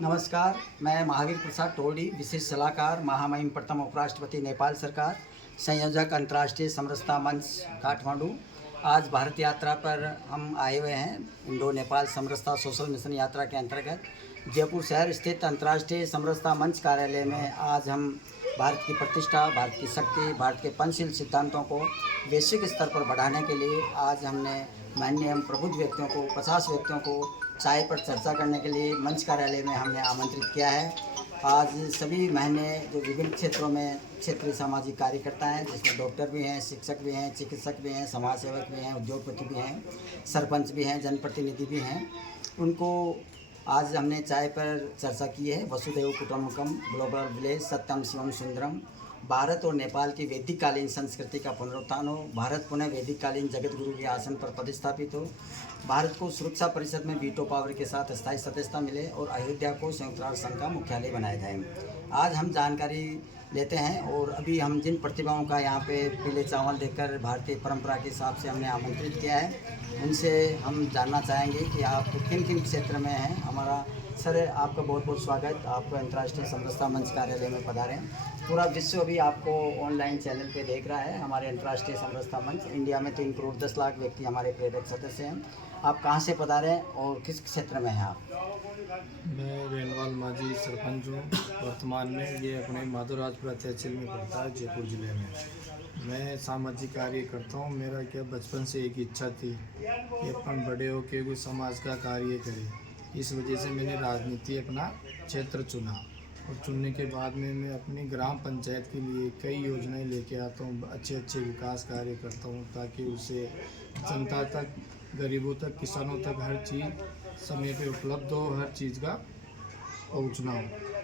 नमस्कार, मैं महावीर प्रसाद टोडी, विशेष सलाहकार महामहिम प्रथम उपराष्ट्रपति नेपाल सरकार, संयोजक अंतर्राष्ट्रीय समरसता मंच काठमांडू। आज भारत यात्रा पर हम आए हुए हैं। इंडो नेपाल समरसता सोशल मिशन यात्रा के अंतर्गत जयपुर शहर स्थित अंतर्राष्ट्रीय समरसता मंच कार्यालय में आज हम भारत की प्रतिष्ठा, भारत की शक्ति, भारत के पंचशील सिद्धांतों को वैश्विक स्तर पर बढ़ाने के लिए आज हमने माननीय एवं प्रबुद्ध व्यक्तियों को 50 व्यक्तियों को चाय पर चर्चा करने के लिए मंच कार्यालय में हमने आमंत्रित किया है। आज सभी महीने जो विभिन्न क्षेत्रों में क्षेत्रीय सामाजिक कार्यकर्ता हैं, जिसमें डॉक्टर भी हैं, शिक्षक भी हैं, चिकित्सक भी हैं, समाज सेवक भी हैं, उद्योगपति भी हैं, सरपंच भी हैं, जनप्रतिनिधि भी हैं, उनको आज हमने चाय पर चर्चा की है। वसुधैव कुटुंबकम, ग्लोबल विलेज, सत्यम शिवम सुंदरम, भारत और नेपाल की वैदिक कालीन संस्कृति का पुनरुत्थान हो, भारत पुनः वैदिक कालीन जगत गुरु के आसन पर प्रतिस्थापित हो, भारत को सुरक्षा परिषद में वीटो पावर के साथ स्थायी सदस्यता मिले और अयोध्या को संयुक्त राष्ट्र संघ का मुख्यालय बनाया जाए। आज हम जानकारी लेते हैं और अभी हम जिन प्रतिभाओं का यहाँ पे पीले चावल देकर भारतीय परंपरा के हिसाब से हमने आमंत्रित किया है, उनसे हम जानना चाहेंगे कि आप किन किन क्षेत्र में हैं। हमारा सर, आपका बहुत बहुत स्वागत। आप अंतर्राष्ट्रीय समरसता मंच कार्यालय में पधारे हैं। पूरा विश्व अभी आपको ऑनलाइन चैनल पे देख रहा है। हमारे अंतर्राष्ट्रीय समरसता मंच इंडिया में 3 करोड़ 10 लाख व्यक्ति हमारे प्रेरक सदस्य हैं। आप कहाँ से पधारे हैं और किस क्षेत्र में हैं आप? मैं रेनवाल माझी सरपंच हूँ। वर्तमान में ये अपने माधोराजपुरा तहसील में पड़ता है, जयपुर जिले में। मैं सामाजिक कार्य करता हूँ। मेरा क्या बचपन से एक इच्छा थी कि अपन बड़े होकर कोई समाज का कार्य करें। इस वजह से मैंने राजनीति अपना क्षेत्र चुना और चुनने के बाद में मैं अपनी ग्राम पंचायत के लिए कई योजनाएं लेके आता हूँ। अच्छे अच्छे विकास कार्य करता हूँ ताकि उससे जनता तक, गरीबों तक, किसानों तक हर चीज़ समय पे उपलब्ध हो, हर चीज़ का पहुँचना हो।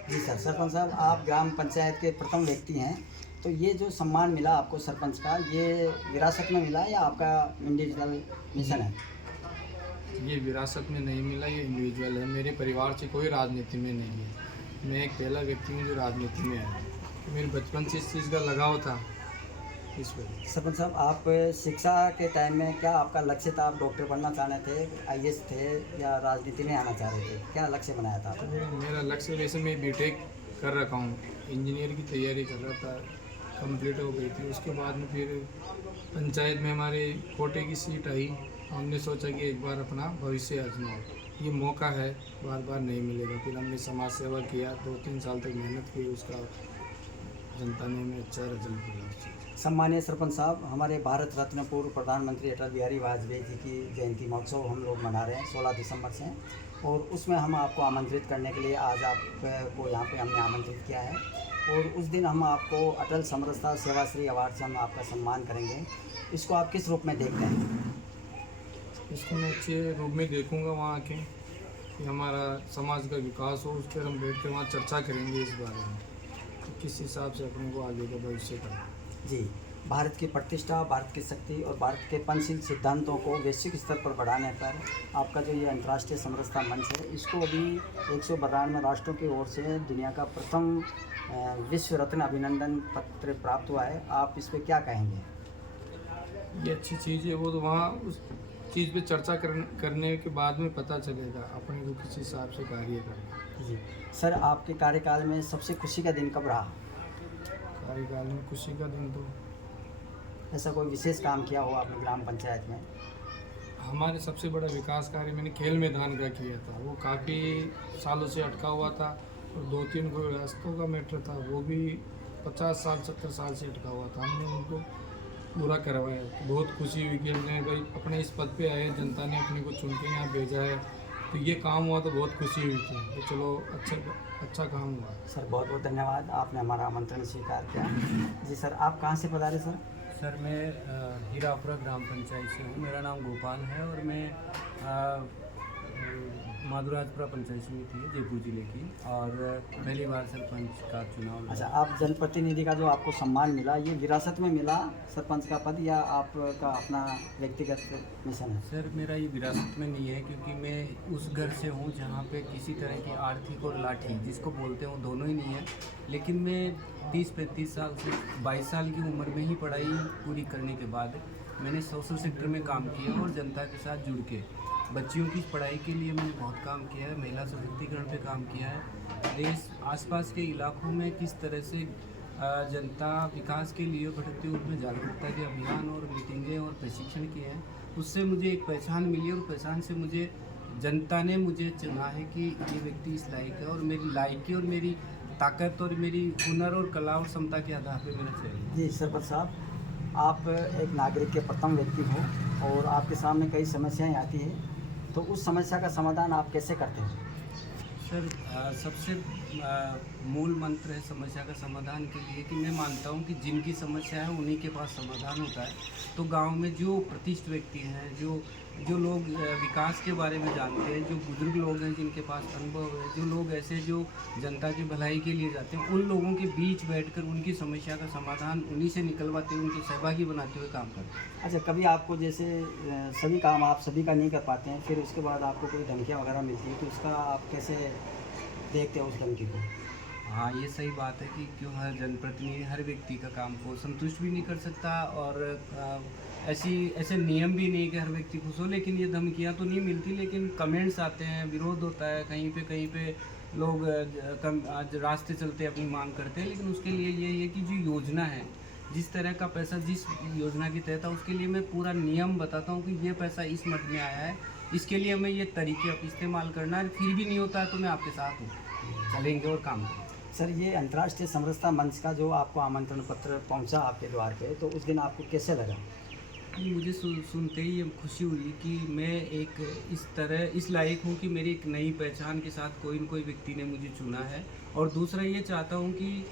जी सर, सरपंच साहब, आप ग्राम पंचायत के प्रथम व्यक्ति हैं, तो ये जो सम्मान मिला आपको सरपंच का, ये विरासत में मिला या आपका इंडिविजुअल मिशन है? ये विरासत में नहीं मिला, ये इंडिविजुअल है। मेरे परिवार से कोई राजनीति में नहीं है। मैं एक पहला व्यक्ति हूँ जो राजनीति में है। मेरे बचपन से इस चीज़ का लगाव था, इस वजह। सरपंच साहब, आप शिक्षा के टाइम में क्या आपका लक्ष्य था? आप डॉक्टर बनना चाह रहे थे, आईएएस थे, या राजनीति में आना चाह रहे थे? क्या लक्ष्य बनाया था आपने? मेरा लक्ष्य, वैसे मैं बीटेक कर रखा हूँ, इंजीनियर की तैयारी कर रहा था, कंप्लीट हो गई थी। उसके बाद में फिर पंचायत में हमारे कोटे की सीट आई। हमने सोचा कि एक बार अपना भविष्य आजमाओ, ये मौका है, बार बार नहीं मिलेगा। फिर हमने समाज सेवा किया, 2-3 साल तक मेहनत की, उसका जनता ने हमें अच्छा रिजल्ट दिया। सम्मानीय सरपंच साहब, हमारे भारत रत्न पूर्व प्रधानमंत्री अटल बिहारी वाजपेयी जी की जयंती महोत्सव हम लोग मना रहे हैं 16 दिसंबर से, और उसमें हम आपको आमंत्रित करने के लिए आज आपको यहाँ पे हमने आमंत्रित किया है। और उस दिन हम आपको अटल समरसता सेवाश्री अवार्ड से हम आपका सम्मान करेंगे। इसको आप किस रूप में देखते हैं? इसको मैं अच्छे रूप में देखूंगा वहाँ आके कि हमारा समाज का विकास हो, उस पर हम बैठ कर वहाँ चर्चा करेंगे इस बारे में कि किस हिसाब से अपने को आगे का भविष्य करना। जी, भारत की प्रतिष्ठा, भारत की शक्ति और भारत के पंचशील सिद्धांतों को वैश्विक स्तर पर बढ़ाने पर आपका जो ये अंतर्राष्ट्रीय समरसता मंच है, इसको अभी 192 राष्ट्रों की ओर से दुनिया का प्रथम विश्व रत्न अभिनंदन पत्र प्राप्त हुआ है। आप इस पर क्या कहेंगे? ये अच्छी चीज़ है। वो तो वहाँ उस चीज़ पे चर्चा करने के बाद में पता चलेगा अपने को किस हिसाब से कार्य करना। जी सर, आपके कार्यकाल में सबसे खुशी का दिन कब रहा? कार्यकाल में खुशी का दिन तो ऐसा कोई विशेष काम किया हो आपने ग्राम पंचायत में? हमारे सबसे बड़ा विकास कार्य मैंने खेल मैदान का किया था। वो काफ़ी सालों से अटका हुआ था और 2-3 को रास्तों का मैटर था, वो भी 50 साल 70 साल से अटका हुआ था। हमने उनको पूरा करवाया। बहुत खुशी हुई कि हमने भाई अपने इस पद पे आए, जनता ने अपने को चुन के यहाँ भेजा है, तो ये काम हुआ तो बहुत खुशी हुई थी। तो चलो अच्छा काम हुआ। सर, बहुत बहुत धन्यवाद, आपने हमारा आमंत्रण स्वीकार किया। जी सर, आप कहाँ से पधारे सर? सर, मैं हीरापुरा ग्राम पंचायत से हूँ। मेरा नाम गोपाल है और मैं माधोराजपुरा पंचायत समिति है जयपुर जिले की, और पहली बार सरपंच का चुनाव लड़ा। अच्छा, आप जनप्रतिनिधि का जो आपको सम्मान मिला, ये विरासत में मिला सरपंच का पद, या आपका अपना व्यक्तिगत मिशन है? सर, मेरा ये विरासत में नहीं है, क्योंकि मैं उस घर से हूँ जहाँ पे किसी तरह की आर्थिक और लाठी जिसको बोलते हैं वो दोनों ही नहीं है। लेकिन मैं 30-35 साल से 22 साल की उम्र में ही पढ़ाई पूरी करने के बाद मैंने सोशल सेक्टर में काम किया और जनता के साथ जुड़ के बच्चियों की पढ़ाई के लिए मैंने बहुत काम किया है, महिला सशक्तिकरण पे काम किया है। देश आसपास के इलाकों में किस तरह से जनता विकास के लिए बढ़ते में जागरूकता के अभियान और मीटिंगें और प्रशिक्षण किए हैं, उससे मुझे एक पहचान मिली और पहचान से मुझे जनता ने मुझे चुना है कि ये व्यक्ति इस लायक है और मेरी लायकी और मेरी ताकत और मेरी हुनर और कला और क्षमता के आधार पर मेरा चयन। जी सरपंच साहब, आप एक नागरिक के प्रथम व्यक्ति हो और आपके सामने कई समस्याएं आती हैं, तो उस समस्या का समाधान आप कैसे करते हैं? सर, सबसे मूल मंत्र है समस्या का समाधान के लिए कि मैं मानता हूं कि जिनकी समस्या है उन्हीं के पास समाधान होता है। तो गांव में जो प्रतिष्ठित व्यक्ति हैं, जो लोग विकास के बारे में जानते हैं, जो बुजुर्ग लोग हैं जिनके पास अनुभव है, जो लोग ऐसे जो जनता की भलाई के लिए जाते हैं, उन लोगों के बीच बैठकर उनकी समस्या का समाधान उन्हीं से निकलवाते हुए, उनके सहभागी बनाते हुए काम करते हैं। अच्छा, कभी आपको जैसे सभी काम आप सभी का नहीं कर पाते हैं, फिर उसके बाद आपको कोई धमकियाँ वगैरह मिलती है, तो उसका आप कैसे देखते हो उस धमकी को? हाँ, ये सही बात है कि क्यों हर जनप्रतिनिधि हर व्यक्ति का काम को संतुष्ट भी नहीं कर सकता और ऐसे नियम भी नहीं कि हर व्यक्ति खुश हो। लेकिन ये धमकियाँ तो नहीं मिलती, लेकिन कमेंट्स आते हैं, विरोध होता है, कहीं पे लोग आज रास्ते चलते अपनी मांग करते हैं। लेकिन उसके लिए ये है कि जो योजना है, जिस तरह का पैसा जिस योजना के तहत है, उसके लिए मैं पूरा नियम बताता हूँ कि ये पैसा इस मद में आया है, इसके लिए हमें ये तरीके अब इस्तेमाल करना है। फिर भी नहीं होता है तो मैं आपके साथ हूँ, चलेंगे और काम करेंगे। सर, ये अंतर्राष्ट्रीय समरसता मंच का जो आपको आमंत्रण पत्र पहुंचा आपके द्वार पे, तो उस दिन आपको कैसे लगा? मुझे सुनते ही ये खुशी हुई कि मैं एक इस लायक हूँ कि मेरी एक नई पहचान के साथ कोई न कोई व्यक्ति ने मुझे चुना है। और दूसरा ये चाहता हूँ कि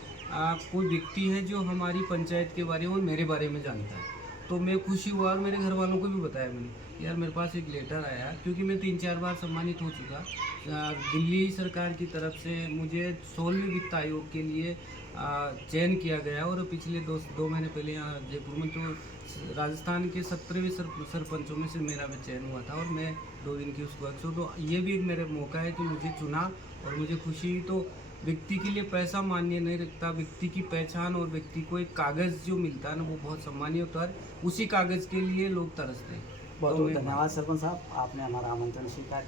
कोई व्यक्ति है जो हमारी पंचायत के बारे में और मेरे बारे में जानता है। तो मैं खुशी हुआ और मेरे घर वालों को भी बताया मैंने, यार मेरे पास एक लेटर आया, क्योंकि मैं 3-4 बार सम्मानित हो चुका। दिल्ली सरकार की तरफ से मुझे 16वें वित्त आयोग के लिए चयन किया गया और पिछले दो महीने पहले यहाँ जयपुर में तो राजस्थान के 17वें सरपंचों में से मेरा भी चयन हुआ था और मैं 2 दिन की उसको अक्सर। तो ये भी एक मेरा मौका है कि मुझे चुना और मुझे खुशी हुई। तो व्यक्ति के लिए पैसा मान्य नहीं रखता, व्यक्ति की पहचान और व्यक्ति को एक कागज़ जो मिलता है ना, वो बहुत सम्मानीय होता है। उसी कागज़ के लिए लोग तरसते हैं। बहुत बहुत धन्यवाद सरपंच साहब, आपने हमारा आमंत्रण स्वीकार